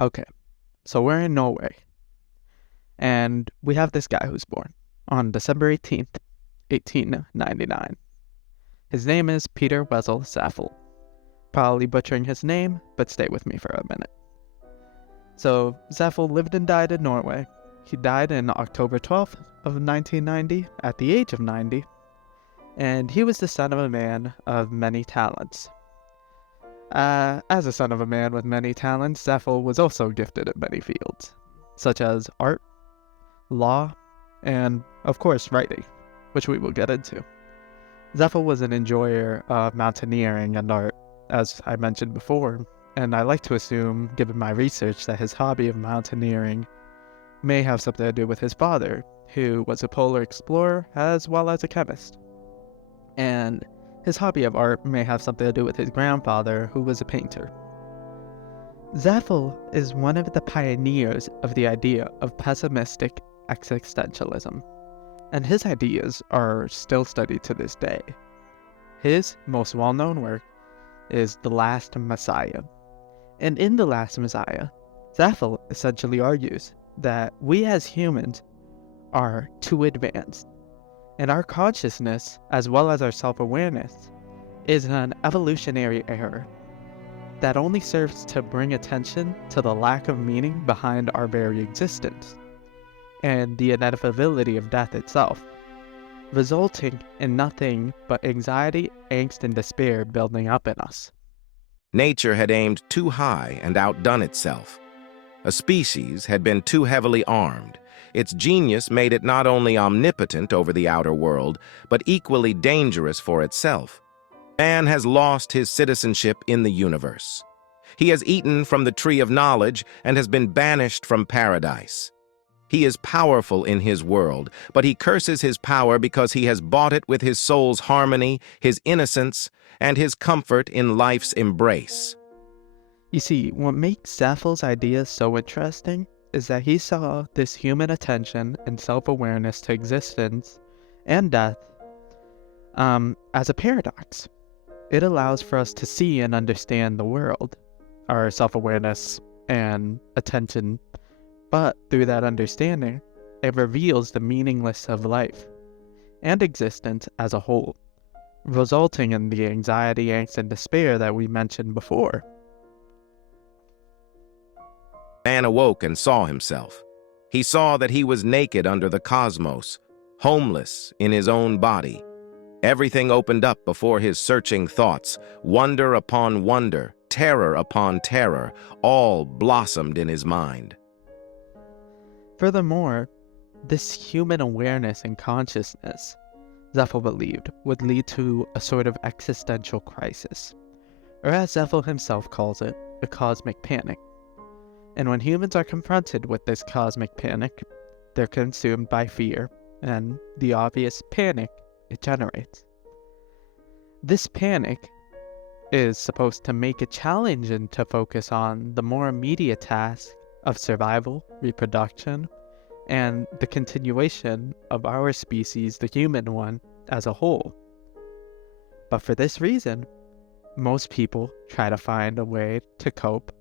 Okay, so we're in Norway, and we have this guy who's born on December 18th, 1899. His name is Peter Wessel Zepffe. Probably butchering his name, but stay with me for a minute. So, Zepffe lived and died in Norway. He died in October 12th of 1990 at the age of 90, and he was the son of a man of many talents. As a son of a man with many talents, Zepffe was also gifted in many fields, such as art, law, and, of course, writing, which we will get into. Zepffe was an enjoyer of mountaineering and art, as I mentioned before, and I like to assume, given my research, that his hobby of mountaineering may have something to do with his father, who was a polar explorer as well as a chemist. And his hobby of art may have something to do with his grandfather, who was a painter. Zepffe is one of the pioneers of the idea of pessimistic existentialism, and his ideas are still studied to this day. His most well-known work is The Last Messiah. And in The Last Messiah, Zepffe essentially argues that we as humans are too advanced, and our consciousness, as well as our self-awareness, is an evolutionary error that only serves to bring attention to the lack of meaning behind our very existence, and the inevitability of death itself, resulting in nothing but anxiety, angst, and despair building up in us. Nature had aimed too high and outdone itself. A species had been too heavily armed. Its genius made it not only omnipotent over the outer world, but equally dangerous for itself. Man has lost his citizenship in the universe. He has eaten from the tree of knowledge and has been banished from paradise. He is powerful in his world, but he curses his power because he has bought it with his soul's harmony, his innocence, and his comfort in life's embrace. You see, what makes Zepfe's ideas so interesting is that he saw this human attention and self-awareness to existence and death as a paradox. It allows for us to see and understand the world, our self-awareness and attention, but through that understanding, it reveals the meaninglessness of life and existence as a whole, resulting in the anxiety, angst, and despair that we mentioned before. Man awoke and saw himself. He saw that he was naked under the cosmos, homeless in his own body. Everything opened up before his searching thoughts, wonder upon wonder, terror upon terror, all blossomed in his mind. Furthermore, this human awareness and consciousness, Zepffe believed, would lead to a sort of existential crisis, or as Zepffe himself calls it, a cosmic panic. And when humans are confronted with this cosmic panic, they're consumed by fear and the obvious panic it generates. This panic is supposed to make it challenging to focus on the more immediate task of survival, reproduction, and the continuation of our species, the human one, as a whole. But for this reason, most people try to find a way to cope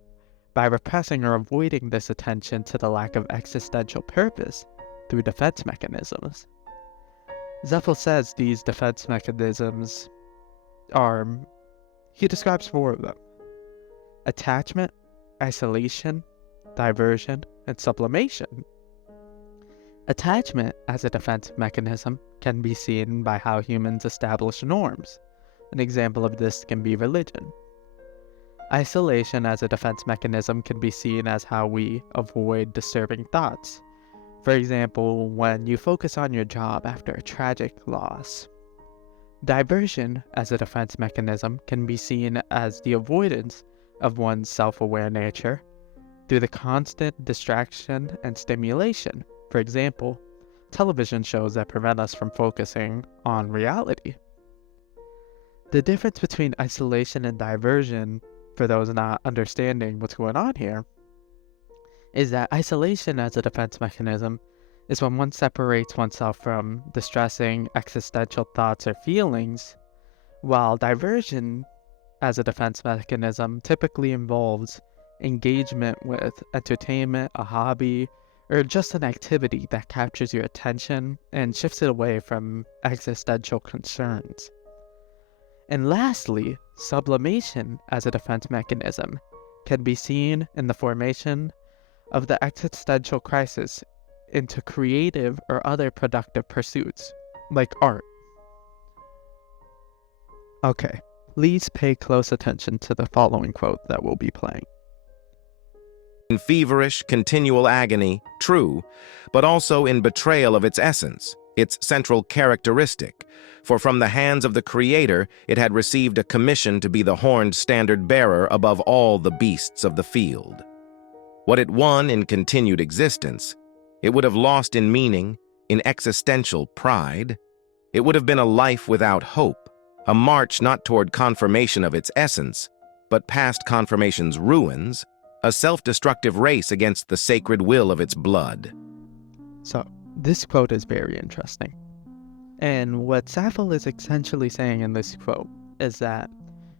by repressing or avoiding this attention to the lack of existential purpose through defense mechanisms. Zepffe says these defense mechanisms are, he describes 4 of them: attachment, isolation, diversion, and sublimation. Attachment as a defense mechanism can be seen by how humans establish norms. An example of this can be religion. Isolation as a defense mechanism can be seen as how we avoid disturbing thoughts. For example, when you focus on your job after a tragic loss. Diversion as a defense mechanism can be seen as the avoidance of one's self-aware nature through the constant distraction and stimulation. For example, television shows that prevent us from focusing on reality. The difference between isolation and diversion, for those not understanding what's going on here, is that isolation as a defense mechanism is when one separates oneself from distressing existential thoughts or feelings, while diversion as a defense mechanism typically involves engagement with entertainment, a hobby, or just an activity that captures your attention and shifts it away from existential concerns. And lastly, sublimation as a defense mechanism can be seen in the formation of the existential crisis into creative or other productive pursuits, like art. Okay, please pay close attention to the following quote that we'll be playing. In feverish, continual agony, true, but also in betrayal of its essence, its central characteristic, for from the hands of the Creator it had received a commission to be the horned standard-bearer above all the beasts of the field. What it won in continued existence, it would have lost in meaning, in existential pride. It would have been a life without hope, a march not toward confirmation of its essence, but past confirmation's ruins, a self-destructive race against the sacred will of its blood. So, this quote is very interesting. And what Zepffe is essentially saying in this quote is that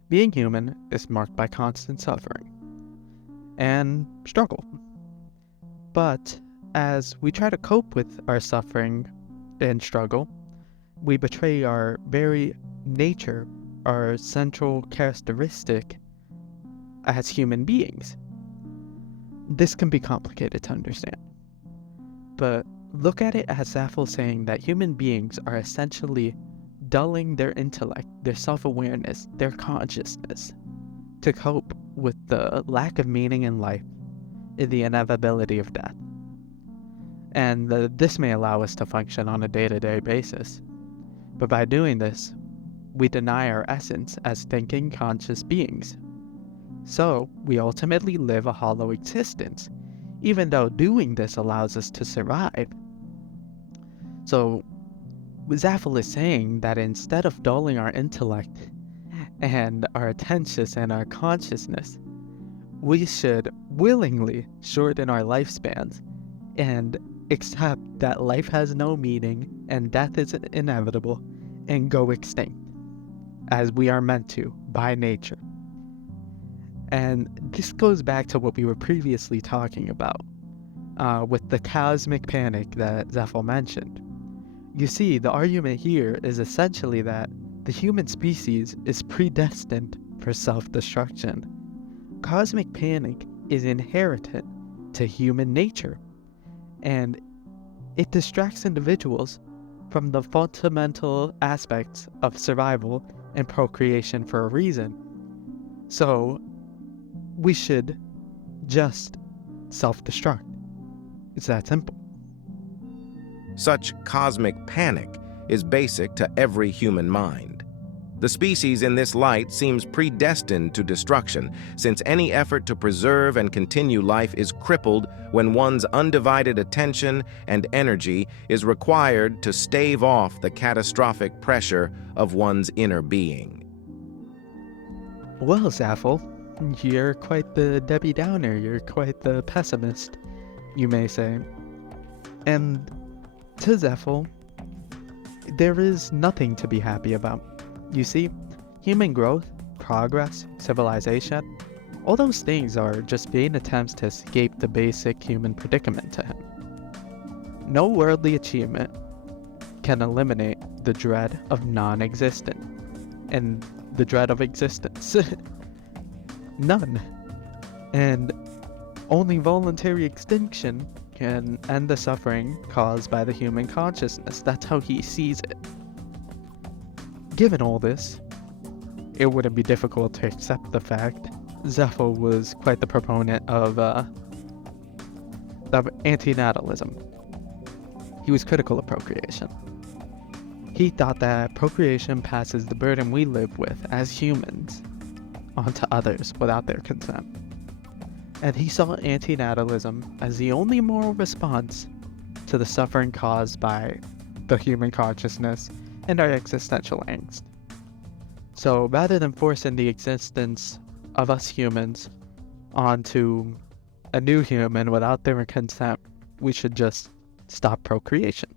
being human is marked by constant suffering and struggle. But as we try to cope with our suffering and struggle, we betray our very nature, our central characteristic as human beings. This can be complicated to understand, but look at it as Zepffe saying that human beings are essentially dulling their intellect, their self-awareness, their consciousness to cope with the lack of meaning in life and the inevitability of death. And this may allow us to function on a day-to-day basis, but by doing this, we deny our essence as thinking, conscious beings. So, we ultimately live a hollow existence, even though doing this allows us to survive. So, Zepffe is saying that instead of dulling our intellect and our attention and our consciousness, we should willingly shorten our lifespans and accept that life has no meaning and death is inevitable and go extinct, as we are meant to by nature. And this goes back to what we were previously talking about with the cosmic panic that Zepffe mentioned. You see, the argument here is essentially that the human species is predestined for self-destruction. Cosmic panic is inherent to human nature, and it distracts individuals from the fundamental aspects of survival and procreation for a reason. So, we should just self-destruct. It's that simple. Such cosmic panic is basic to every human mind. The species in this light seems predestined to destruction, since any effort to preserve and continue life is crippled when one's undivided attention and energy is required to stave off the catastrophic pressure of one's inner being. Well, Zepffe, you're quite the Debbie Downer, you're quite the pessimist, you may say. And to Zepffe, there is nothing to be happy about. You see, human growth, progress, civilization, all those things are just vain attempts to escape the basic human predicament to him. No worldly achievement can eliminate the dread of non-existent and the dread of existence. None. And only voluntary extinction can end the suffering caused by the human consciousness. That's how he sees it. Given all this, it wouldn't be difficult to accept the fact Zepffe was quite the proponent of antinatalism. He was critical of procreation. He thought that procreation passes the burden we live with as humans onto others without their consent. And he saw antinatalism as the only moral response to the suffering caused by the human consciousness and our existential angst. So rather than forcing the existence of us humans onto a new human without their consent, we should just stop procreation.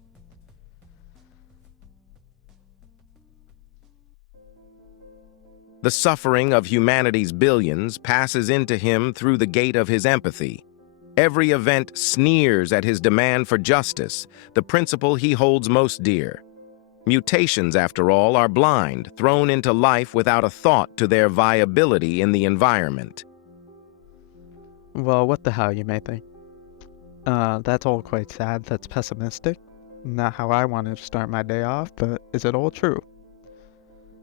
The suffering of humanity's billions passes into him through the gate of his empathy. Every event sneers at his demand for justice, the principle he holds most dear. Mutations, after all, are blind, thrown into life without a thought to their viability in the environment. Well, what the hell, you may think. That's all quite sad, that's pessimistic. Not how I wanted to start my day off, but is it all true?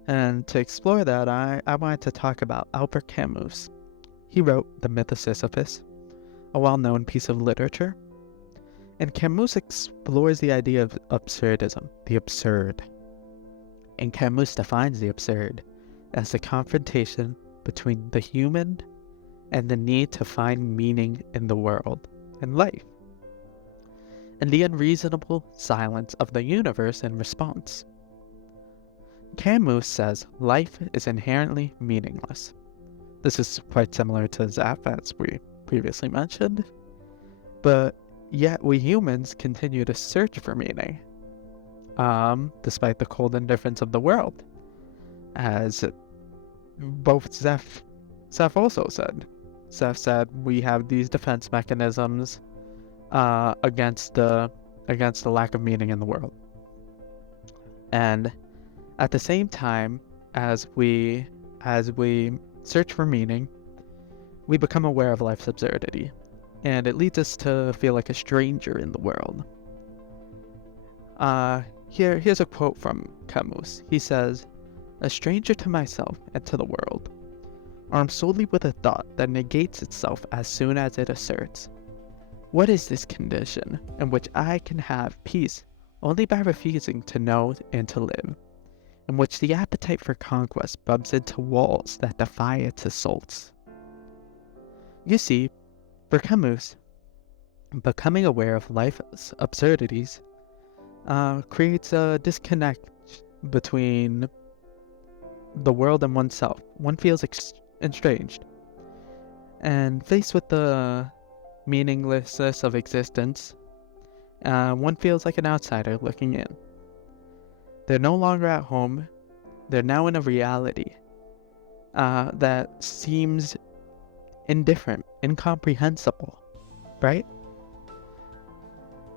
And to explore that, I wanted to talk about Albert Camus. He wrote The Myth of Sisyphus, a well-known piece of literature. And Camus explores the idea of absurdism, the absurd. And Camus defines the absurd as the confrontation between the human and the need to find meaning in the world and life, and the unreasonable silence of the universe in response. Camus says life is inherently meaningless. This is quite similar to Zepffe, as we previously mentioned, but yet we humans continue to search for meaning, despite the cold indifference of the world, as both Zepffe also said. Zepffe said we have these defense mechanisms against the lack of meaning in the world. And at the same time, as we search for meaning, we become aware of life's absurdity, and it leads us to feel like a stranger in the world. Here's a quote from Camus. He says, "A stranger to myself and to the world, armed solely with a thought that negates itself as soon as it asserts. What is this condition in which I can have peace only by refusing to know and to live, in which the appetite for conquest bumps into walls that defy its assaults?" You see, for Camus, becoming aware of life's absurdities creates a disconnect between the world and oneself. One feels estranged, and faced with the meaninglessness of existence, one feels like an outsider looking in. They're no longer at home. They're now in a reality that seems indifferent, incomprehensible, right?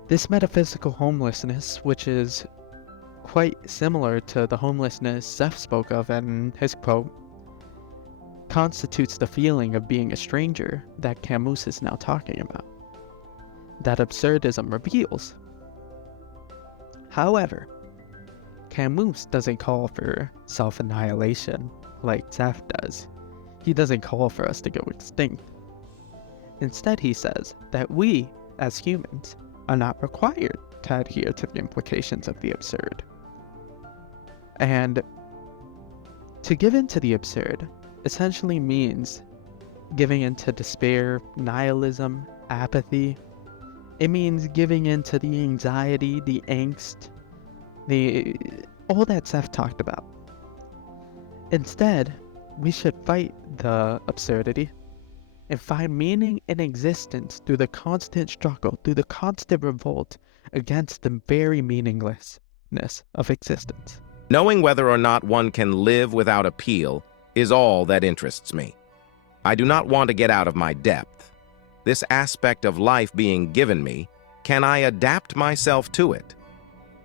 This metaphysical homelessness, which is quite similar to the homelessness Zepffe spoke of in his quote, constitutes the feeling of being a stranger that Camus is now talking about, that absurdism reveals. However, Camus doesn't call for self-annihilation like Zepffe does. He doesn't call for us to go extinct. Instead, he says that we, as humans, are not required to adhere to the implications of the absurd. And to give in to the absurd essentially means giving in to despair, nihilism, apathy. It means giving in to the anxiety, the angst, all that Zepffe talked about. Instead, we should fight the absurdity and find meaning in existence through the constant struggle, through the constant revolt against the very meaninglessness of existence. Knowing whether or not one can live without appeal is all that interests me. I do not want to get out of my depth. This aspect of life being given me, can I adapt myself to it?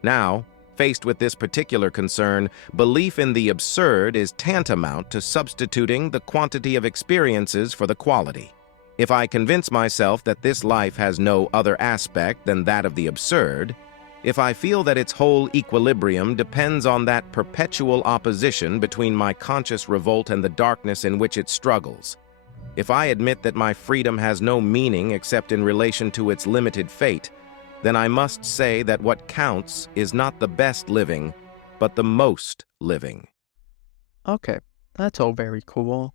Now, faced with this particular concern, belief in the absurd is tantamount to substituting the quantity of experiences for the quality. If I convince myself that this life has no other aspect than that of the absurd, if I feel that its whole equilibrium depends on that perpetual opposition between my conscious revolt and the darkness in which it struggles, if I admit that my freedom has no meaning except in relation to its limited fate, then I must say that what counts is not the best living, but the most living. Okay, that's all very cool.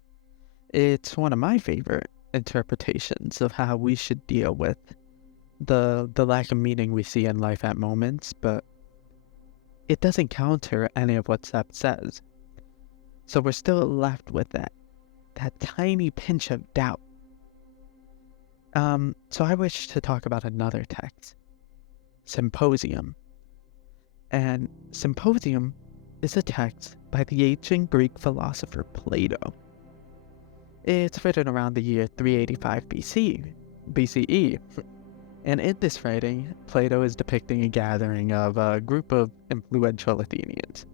It's one of my favorite interpretations of how we should deal with the lack of meaning we see in life at moments, but it doesn't counter any of what Zepffe says. So we're still left with that tiny pinch of doubt. So I wish to talk about another text, Symposium. And Symposium is a text by the ancient Greek philosopher Plato. It's written around the year 385 BCE, and in this writing, Plato is depicting a gathering of a group of influential Athenians.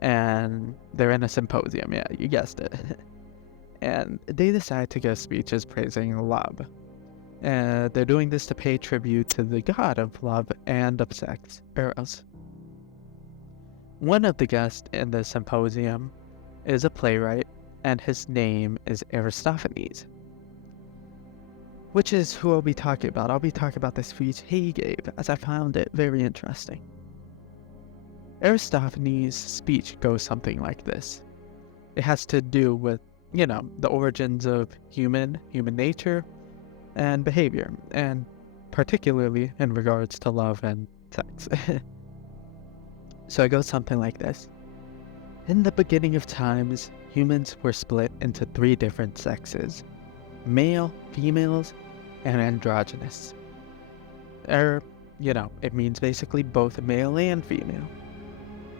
And they're in a symposium, yeah, you guessed it. And they decide to give speeches praising love. They're doing this to pay tribute to the god of love and of sex, Eros. One of the guests in the symposium is a playwright, and his name is Aristophanes, which is who I'll be talking about. I'll be talking about the speech he gave, as I found it very interesting. Aristophanes' speech goes something like this. It has to do with, the origins of human nature and behavior, and particularly in regards to love and sex. So it goes something like this. In the beginning of times, humans were split into 3 different sexes: male, females, and androgynous. It means basically both male and female.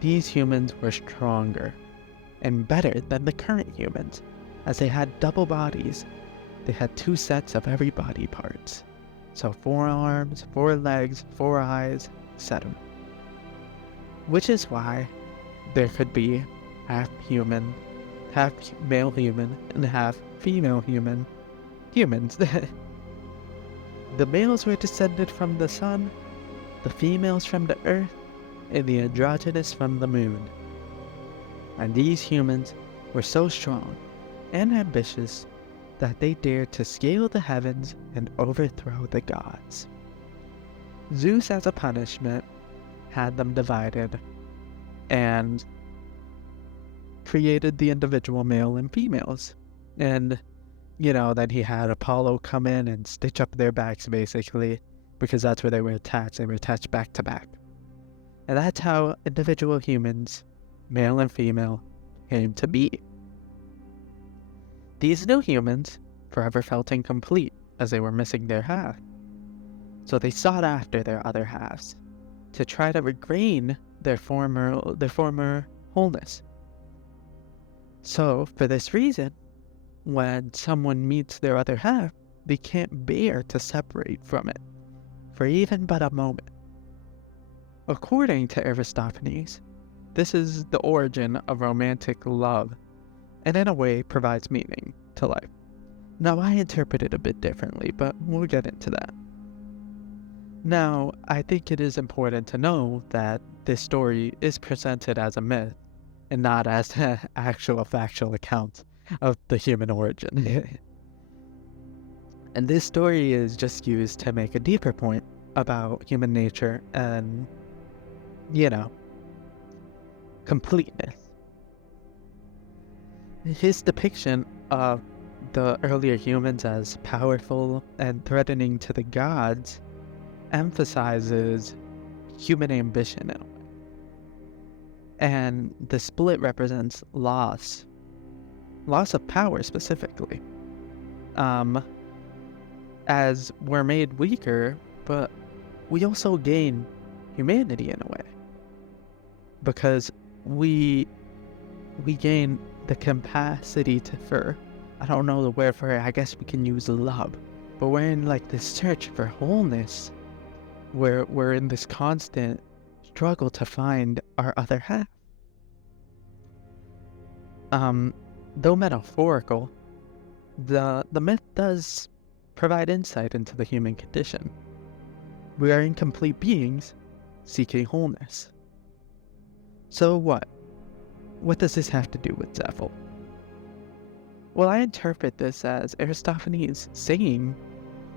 These humans were stronger and better than the current humans, as they had double bodies. They had 2 sets of every body parts, so 4 arms, 4 legs, 4 eyes, etc. Which is why there could be half human, half male human, and half female humans. The males were descended from the sun, the females from the earth, and the androgynous from the moon. And these humans were so strong and ambitious that they dared to scale the heavens and overthrow the gods. Zeus, as a punishment, had them divided and created the individual male and females. And, then he had Apollo come in and stitch up their backs, basically, because that's where they were attached. They were attached back to back. And that's how individual humans, male and female, came to be. These new humans forever felt incomplete, as they were missing their half. So they sought after their other halves to try to regain their former wholeness. So, for this reason, when someone meets their other half, they can't bear to separate from it, for even but a moment. According to Aristophanes, this is the origin of romantic love, and in a way provides meaning to life. Now, I interpret it a bit differently, but we'll get into that. Now, I think it is important to know that this story is presented as a myth, and not as an actual factual account of the human origin. And this story is just used to make a deeper point about human nature and, completeness. His depiction of the earlier humans as powerful and threatening to the gods emphasizes human ambition in a way. And the split represents loss of power specifically. As we're made weaker, but we also gain humanity in a way. Because we gain the capacity for, I don't know the word for it, I guess we can use love. But we're in this search for wholeness, where we're in this constant struggle to find our other half. Though metaphorical, the myth does provide insight into the human condition. We are incomplete beings seeking wholeness. So what? What does this have to do with Zepffe? Well, I interpret this as Aristophanes saying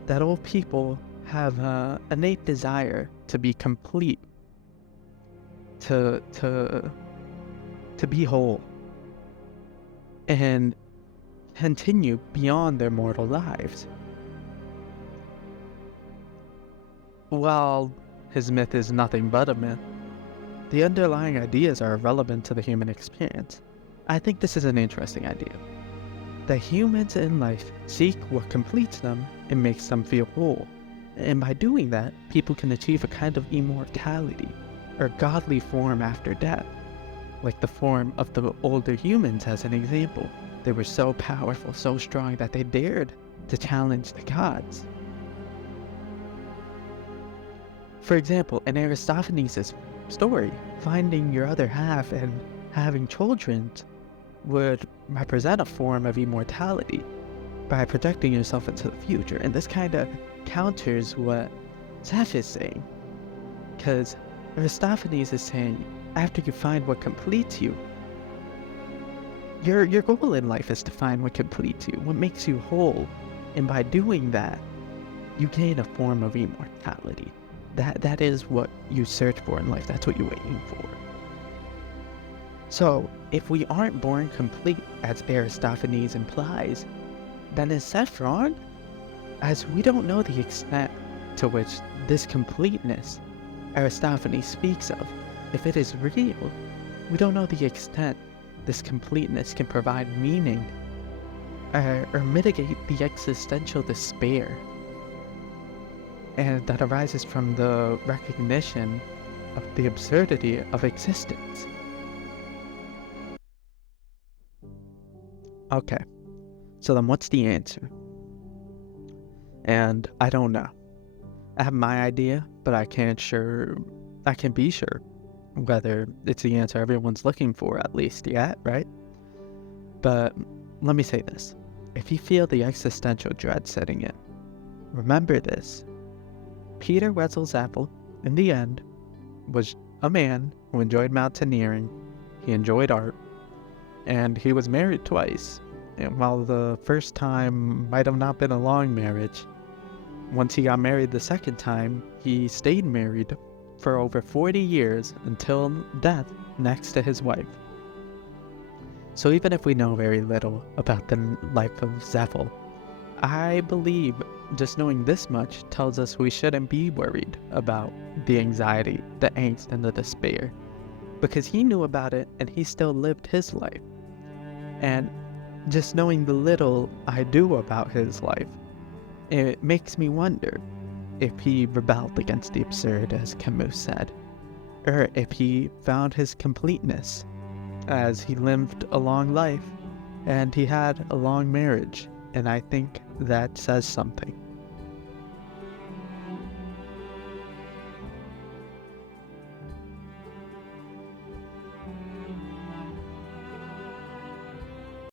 that all people have an innate desire to be complete, to be whole, and continue beyond their mortal lives. While his myth is nothing but a myth, the underlying ideas are relevant to the human experience. I think this is an interesting idea. That humans in life seek what completes them and makes them feel whole. And by doing that, people can achieve a kind of immortality, or godly form after death. like the form of the older humans as an example. They were so powerful, so strong that they dared to challenge the gods. For example, in Aristophanes' story, finding your other half and having children would represent a form of immortality by projecting yourself into the future. And this kind of counters what Zepffe is saying, because Aristophanes is saying, after you find what completes you, your goal in life is to find what completes you, what makes you whole, and by doing that, you gain a form of immortality. That is what you search for in life. That's what you're waiting for. So, if we aren't born complete, as Aristophanes implies, then is Zepffe wrong? As we don't know the extent to which this completeness Aristophanes speaks of, if it is real, we don't know the extent this completeness can provide meaning or mitigate the existential despair and that arises from the recognition of the absurdity of existence. Okay, so then what's the answer? And I don't know. I have my idea, but I can't be sure whether it's the answer everyone's looking for, at least yet, right? But let me say this. If you feel the existential dread setting in, remember this. Peter Wessel Zepffe, in the end, was a man who enjoyed mountaineering, he enjoyed art, and he was married twice. And while the first time might have not been a long marriage, once he got married the second time, he stayed married for over 40 years until death next to his wife. So even if we know very little about the life of Zepffe, I believe just knowing this much tells us we shouldn't be worried about the anxiety, the angst, and the despair, because he knew about it and he still lived his life. And just knowing the little I do about his life, it makes me wonder if he rebelled against the absurd, as Camus said, or if he found his completeness, as he lived a long life and he had a long marriage. And I think that says something.